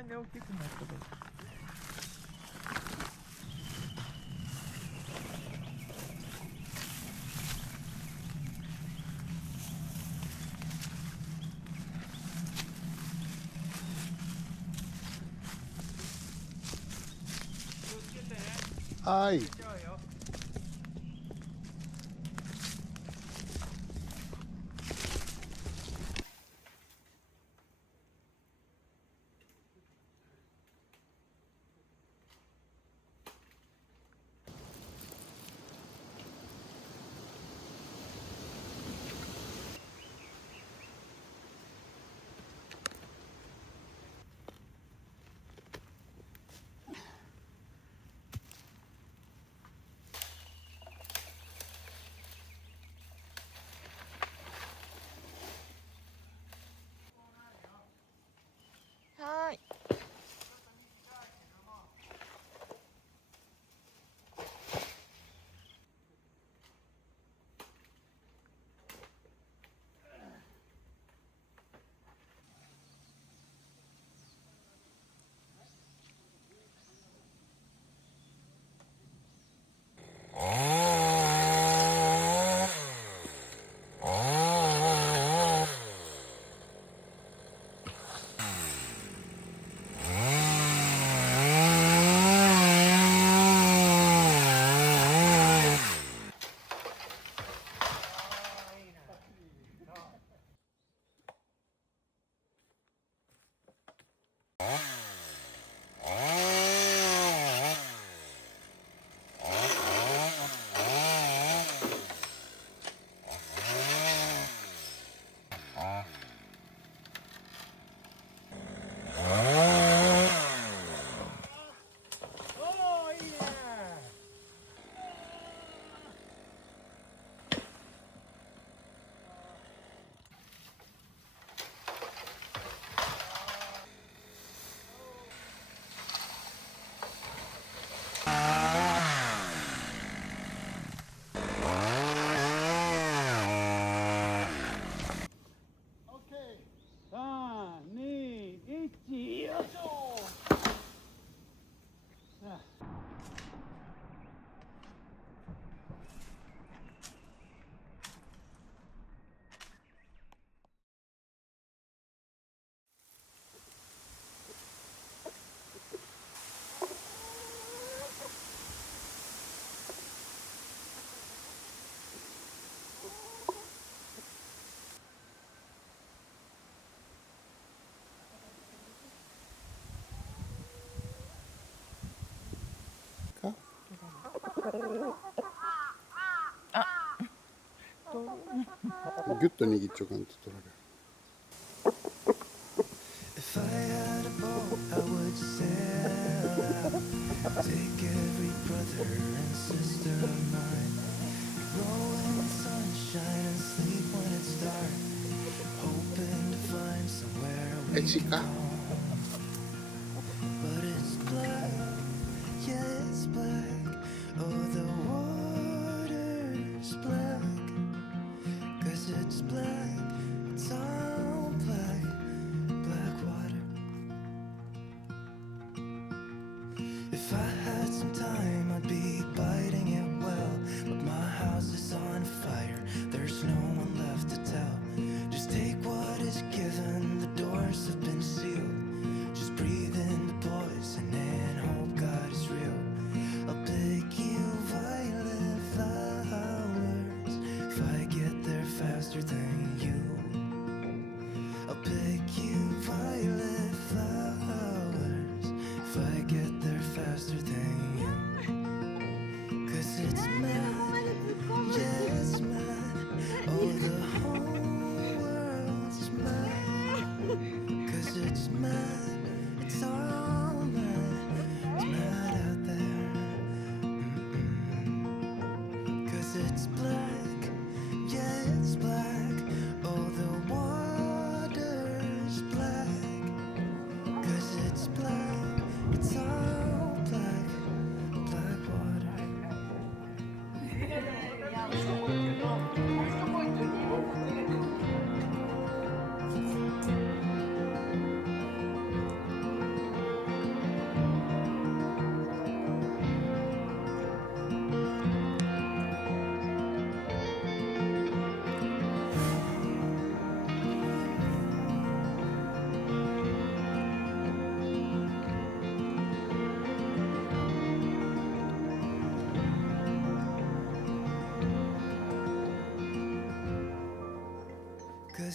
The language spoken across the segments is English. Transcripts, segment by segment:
なに大きくなったの。はい。はい。ギュッと握っちゃうかんと取られる。If I had a boat, I would sail out. Take every brother and sister of mine. Roll in the sunshine and sleep when it's dark. Hoping to find somewhere we can go. But it's black, yeah, it's black. Oh, the water's black. 'Cause it's black, it's all black. Black water. If I had some time, I'd be biting it well. But my house is on fire, there's no one left to tell. Just take what is given, the doors have been sealed.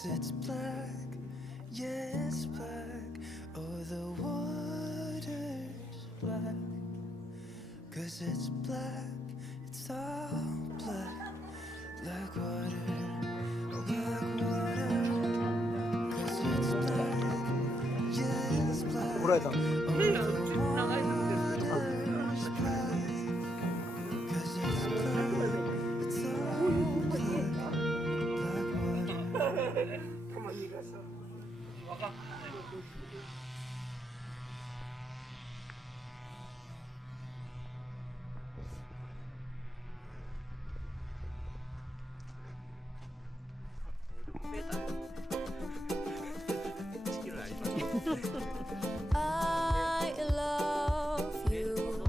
'cause it's black, yeah, it's black. Oh, the water's black, 'cause it's black, it's all black. Black water, oh, black water, 'cause it's black, yeah, it's black. 불에다. Oh, the water's black, 'cause it's black, it's all black. Black water. I love you.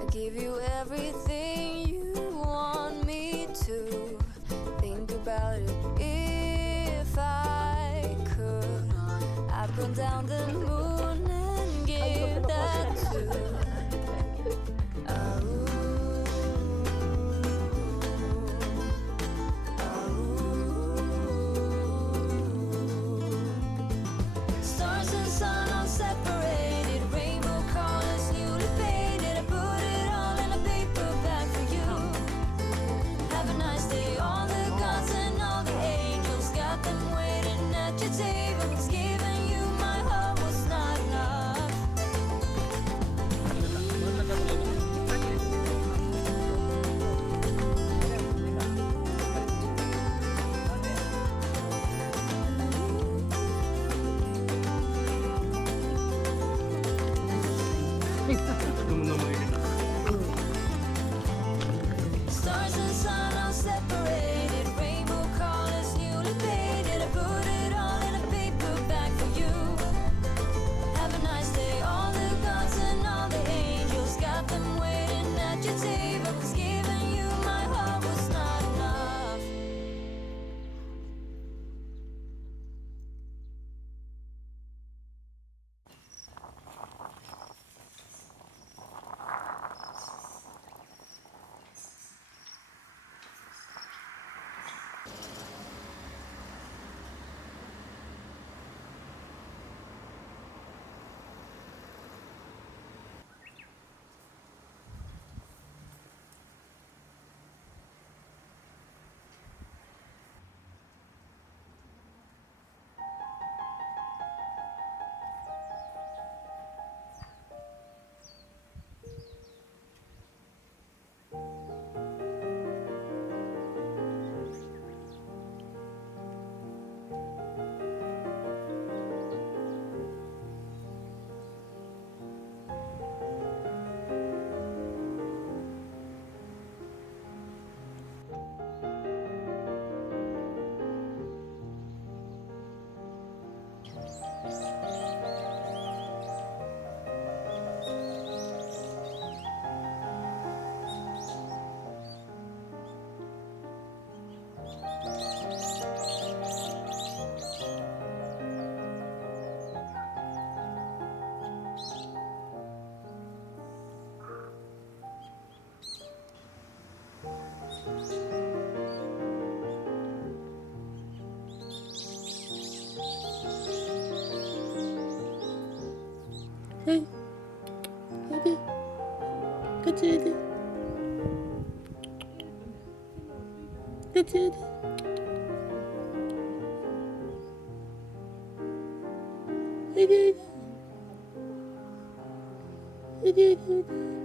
I give you everything you want me to. Think about it if I could. I'd run down the moon and give that to. Stars and sun all separated, rainbow colors newly painted. I put it all in a paper bag for you. Have a nice day. All the gods and all the angels got them waiting at your table. 'Cause giving you my heart was not enough. Stars and sun all separated, rainbow colors newly painted. I put it all in a paper bag for you. Have a nice day. All the gods and all the angels got them waiting at your table. 'Cause giving you my heart was not enough. Hey, hadi. Hadi hadi. Hadi hadi. Hadi hadi. Hadi hadi hadi.